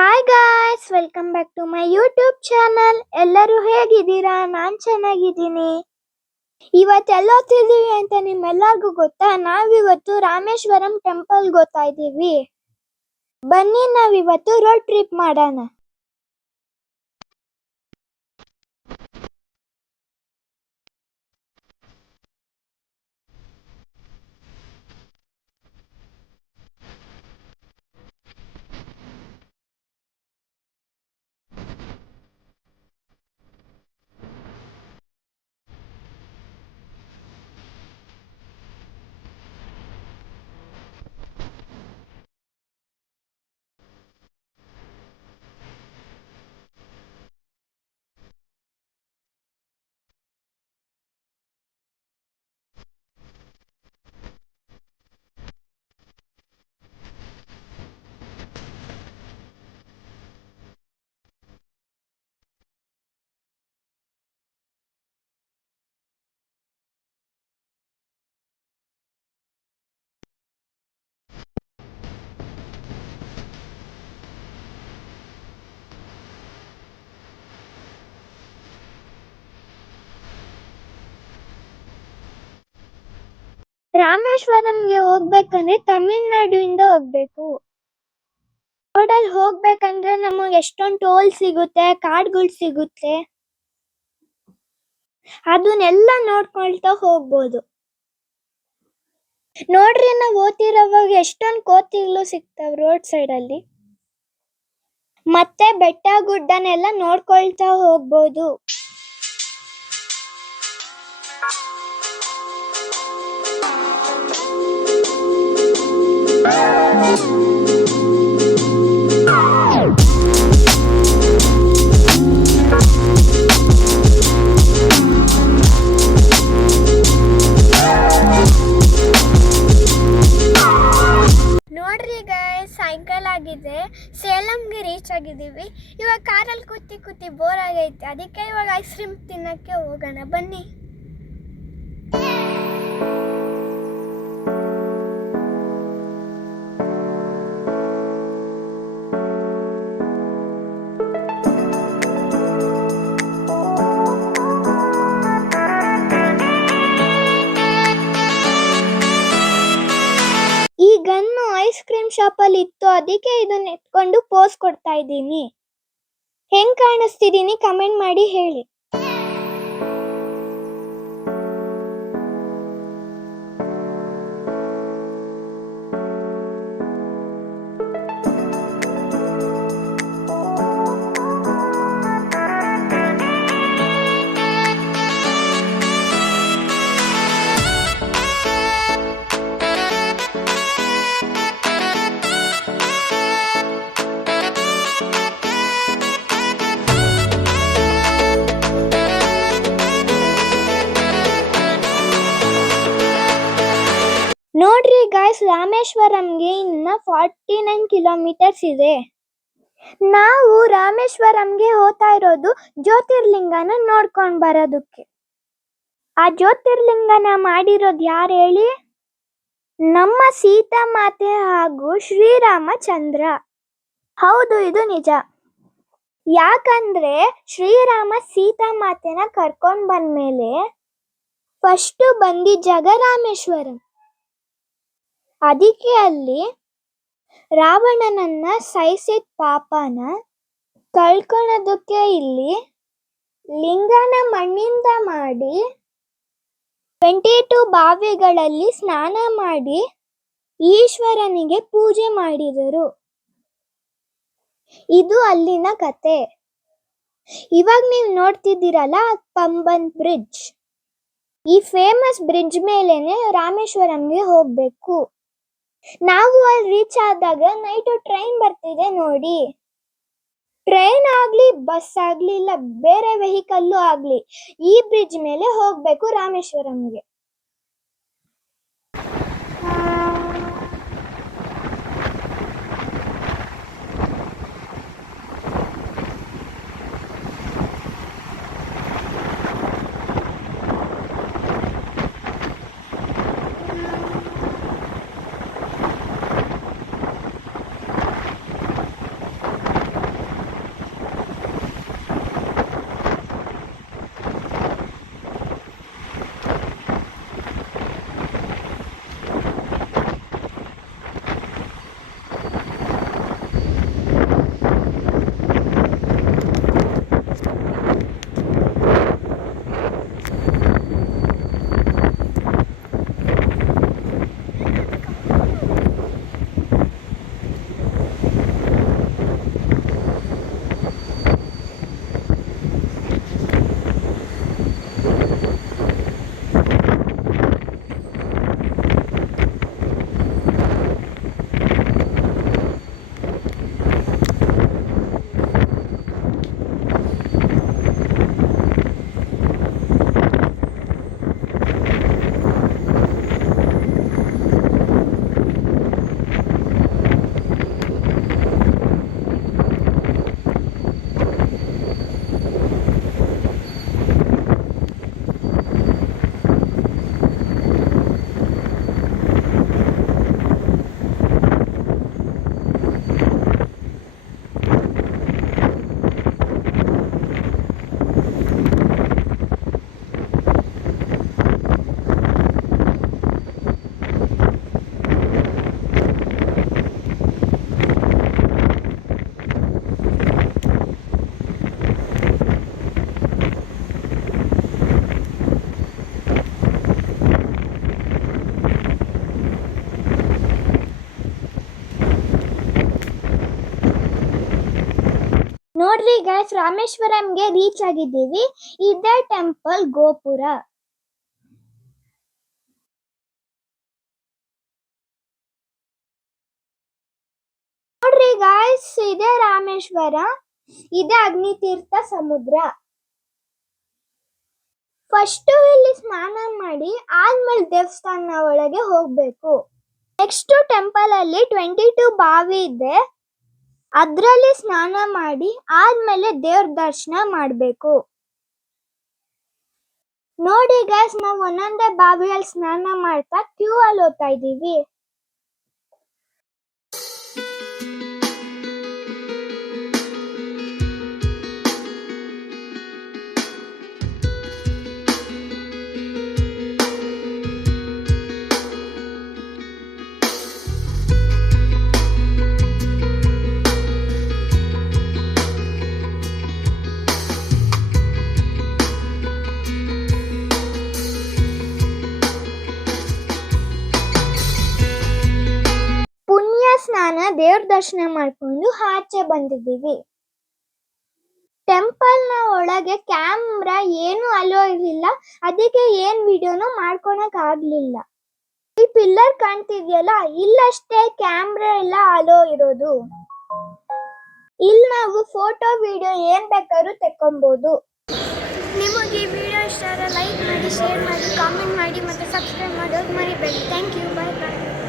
Hi guys, welcome back to my YouTube channel. ಎಲ್ಲರೂ ಹೇಗಿದ್ದೀರಾ? ನಾನು ಚೆನ್ನಾಗಿದ್ದೀನಿ. ಇವತ್ತೆಲ್ಲ ಹೋಗ್ತಿದ್ದೀವಿ ಅಂತ ನಿಮ್ಮೆಲ್ಲರಿಗೂ ಗೊತ್ತಾ? ನಾವಿವತ್ತು ರಾಮೇಶ್ವರಂ ಟೆಂಪಲ್ ಹೋಗ್ತಾ ಇದ್ದೀವಿ. ಬನ್ನಿ ನಾವಿವತ್ತು ರೋಡ್ ಟ್ರಿಪ್ ಮಾಡೋಣ. ರಾಮೇಶ್ವರಂಗೆ ಹೋಗ್ಬೇಕಂದ್ರೆ ತಮಿಳ್ನಾಡಿಂದ ಹೋಗ್ಬೇಕು. ರೋಡಲ್ಲಿ ಹೋಗ್ಬೇಕಂದ್ರೆ ನಮಗೆ ಎಷ್ಟೊಂದು ಟೋಲ್ ಸಿಗುತ್ತೆ, ಕಾರ್ಡ್ಗಳು ಸಿಗುತ್ತೆ. ಅದನ್ನೆಲ್ಲ ನೋಡ್ಕೊಳ್ತಾ ಹೋಗ್ಬೋದು. ನೋಡ್ರಿ, ನಾವು ಓದ್ತಿರೋವಾಗ ಎಷ್ಟೊಂದು ಕೋತಿಗಳು ಸಿಗ್ತಾವ್ ರೋಡ್ ಸೈಡ್ ಅಲ್ಲಿ. ಮತ್ತೆ ಬೆಟ್ಟ ಗುಡ್ಡನೆಲ್ಲ ನೋಡ್ಕೊಳ್ತಾ ಹೋಗ್ಬೋದು. ನೋಡ್ರಿ ಗಾಯ್ಸ್, ಸಾಯಂಕಾಲ ಆಗಿದೆ, ಸೇಲಂಗೆ ರೀಚ್ ಆಗಿದ್ದೀವಿ. ಇವಾಗ ಕಾರಲ್ಲಿ ಕೂತಿ ಬೋರ್ ಆಗೈತೆ, ಅದಕ್ಕೆ ಇವಾಗ ಐಸ್ ಕ್ರೀಮ್ ತಿನ್ನಕ್ಕೆ ಹೋಗೋಣ ಬನ್ನಿ. ಈ ಗನ್ನು ಐಸ್ ಕ್ರೀಮ್ ಶಾಪ್ ಅಲ್ಲಿ ಇತ್ತು, ಅದಕ್ಕೆ ಇದನ್ನ ಎತ್ಕೊಂಡು ಪೋಸ್ ಕೊಡ್ತಾ ಇದ್ದೀನಿ. ಹೆಂಗ್ ಕಾಣಿಸ್ತಿದೀನಿ ಕಮೆಂಟ್ ಮಾಡಿ ಹೇಳಿ. ನೋಡ್ರಿ ಗಾಯ್ಸ್, ರಾಮೇಶ್ವರಂಗೆ ಇನ್ನ 49 ಕಿಲೋಮೀಟರ್ಸ್ ಇದೆ. ನಾವು ರಾಮೇಶ್ವರಂಗೆ ಹೋಗ್ತಾ ಇರೋದು ಜ್ಯೋತಿರ್ಲಿಂಗನ ನೋಡ್ಕೊಂಡ್ ಬರೋದಕ್ಕೆ. ಆ ಜ್ಯೋತಿರ್ಲಿಂಗನ ಮಾಡಿರೋದು ಯಾರು ಹೇಳಿ? ನಮ್ಮ ಸೀತಾ ಮಾತೆ ಹಾಗೂ ಶ್ರೀರಾಮಚಂದ್ರ. ಹೌದು, ಇದು ನಿಜ. ಯಾಕಂದ್ರೆ ಶ್ರೀರಾಮ ಸೀತಾ ಮಾತೆನ ಕರ್ಕೊಂಡ್ ಬಂದ್ಮೇಲೆ ಫಸ್ಟ್ ಬಂದಿದ್ದ ಜಾಗ ರಾಮೇಶ್ವರಂ. ಅದಕ್ಕೆ ಅಲ್ಲಿ ರಾವಣನನ್ನ ಸಾಯಿಸಿದ ಪಾಪನ ಕಳ್ಕೊಳ್ಳೋದಕ್ಕೆ ಇಲ್ಲಿ ಲಿಂಗನ ಮಣ್ಣಿಂದ ಮಾಡಿ 22 ಬಾವಿಗಳಲ್ಲಿ ಸ್ನಾನ ಮಾಡಿ ಈಶ್ವರನಿಗೆ ಪೂಜೆ ಮಾಡಿದರು. ಇದು ಅಲ್ಲಿನ ಕತೆ. ಇವಾಗ ನೀವು ನೋಡ್ತಿದ್ದೀರಲ್ಲ, ಪಂಬನ್ ಬ್ರಿಡ್ಜ್. ಈ ಫೇಮಸ್ ಬ್ರಿಡ್ಜ್ ಮೇಲೇನೆ ರಾಮೇಶ್ವರಂಗೆ ಹೋಗ್ಬೇಕು. ನಾವು ಅಲ್ಲಿ ರೀಚ್ ಆದಾಗ ನೈಟ್ ಟ್ರೈನ್ ಬರ್ತಿದೆ ನೋಡಿ. ಟ್ರೈನ್ ಆಗ್ಲಿ, ಬಸ್ ಆಗ್ಲಿ, ಇಲ್ಲ ಬೇರೆ ವೆಹಿಕಲ್ಲು ಆಗ್ಲಿ, ಈ ಬ್ರಿಡ್ಜ್ ಮೇಲೆ ಹೋಗ್ಬೇಕು ರಾಮೇಶ್ವರಂಗೆ. ನೋಡ್ರಿ ಗೈಸ್, ರಾಮೇಶ್ವರಂಗೆ ರೀಚ್ ಆಗಿದ್ದೀವಿ. ಇದೇ ಟೆಂಪಲ್ ಗೋಪುರ. ನೋಡ್ರಿ ಗೈಸ್, ಇದೇ ರಾಮೇಶ್ವರ, ಇದೇ ಅಗ್ನಿತೀರ್ಥ ಸಮುದ್ರ. ಫಸ್ಟ್ ಇಲ್ಲಿ ಸ್ನಾನ ಮಾಡಿ ಆದ್ಮೇಲೆ ದೇವಸ್ಥಾನ ಒಳಗೆ ಹೋಗ್ಬೇಕು. ನೆಕ್ಸ್ಟ್ ಟೆಂಪಲ್ ಅಲ್ಲಿ 22 ಬಾವಿ ಇದೆ, ಅದ್ರಲ್ಲಿ ಸ್ನಾನ ಮಾಡಿ ಆದ್ಮೇಲೆ ದೇವ್ರ ದರ್ಶನ ಮಾಡ್ಬೇಕು. ನೋಡಿ ಗೈಸ್, ನಾವು ಒಂದೊಂದೇ ಬಾವಿಯಲ್ಲಿ ಸ್ನಾನ ಮಾಡ್ತಾ ಕ್ಯೂ ಅಲ್ಲಿ ಹೋಗ್ತಾ ಇದೀವಿ. ಸ್ನಾನ ದೇವ್ರ ದರ್ಶನ ಮಾಡ್ಕೊಂಡು ಆಚೆ ಬಂದಿದ್ದೀವಿ. ಟೆಂಪಲ್ ನ ಒಳಗೆ ಕ್ಯಾಮ್ರಾ ಏನು ಅಲೋ ಇರಲಿಲ್ಲ, ಅದಕ್ಕೆ ಏನ್ ವಿಡಿಯೋನು ಮಾಡ್ಕೊಳಕ್ ಆಗ್ಲಿಲ್ಲ. ಈ ಪಿಲ್ಲರ್ ಕಾಣ್ತಿದ್ಯಲ್ಲ, ಇಲ್ಲಷ್ಟೇ ಕ್ಯಾಮ್ರಾ ಎಲ್ಲ ಅಲೋ ಇರೋದು. ಇಲ್ಲಿ ನಾವು ಫೋಟೋ ವಿಡಿಯೋ ಏನ್ ಬೇಕಾದ್ರೂ ತೆಕ್ಕೊಬಹುದು. ನಿಮಗೆ ಈ ವಿಡಿಯೋ ಇಷ್ಟ ಆದರೆ ಲೈಕ್ ಮಾಡಿ, ಶೇರ್ ಮಾಡಿ, ಕಾಮೆಂಟ್ ಮಾಡಿ ಮತ್ತೆ ಸಬ್ಸ್ಕ್ರೈಬ್ ಮಾಡೋದು ಮರಿಬೇಡಿ. Thank you, bye bye.